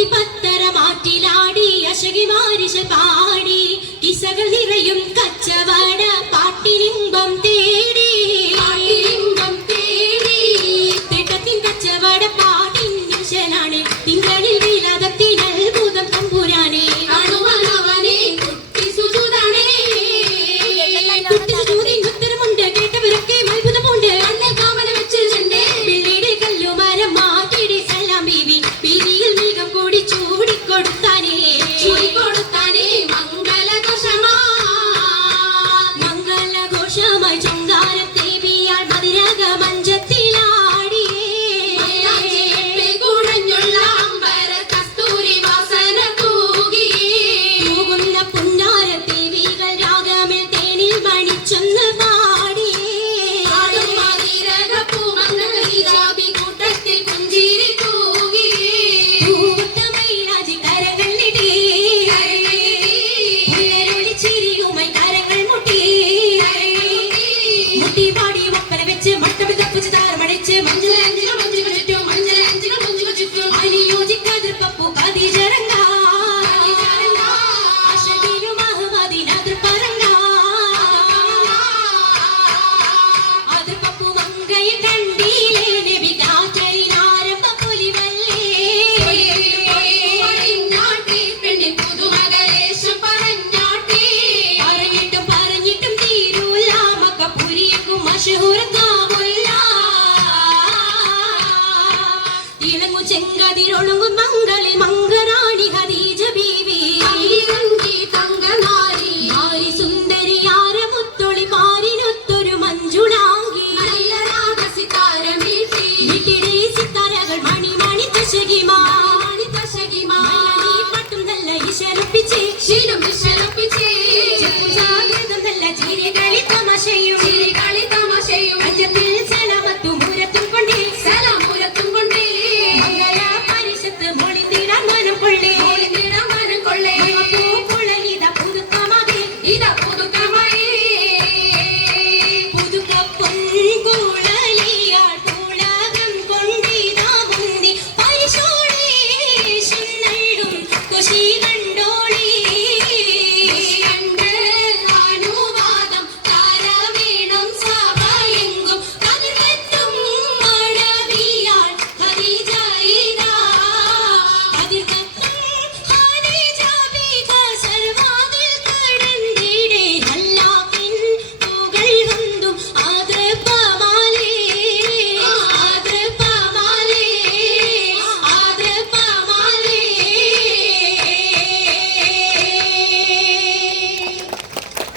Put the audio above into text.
Happy birthday!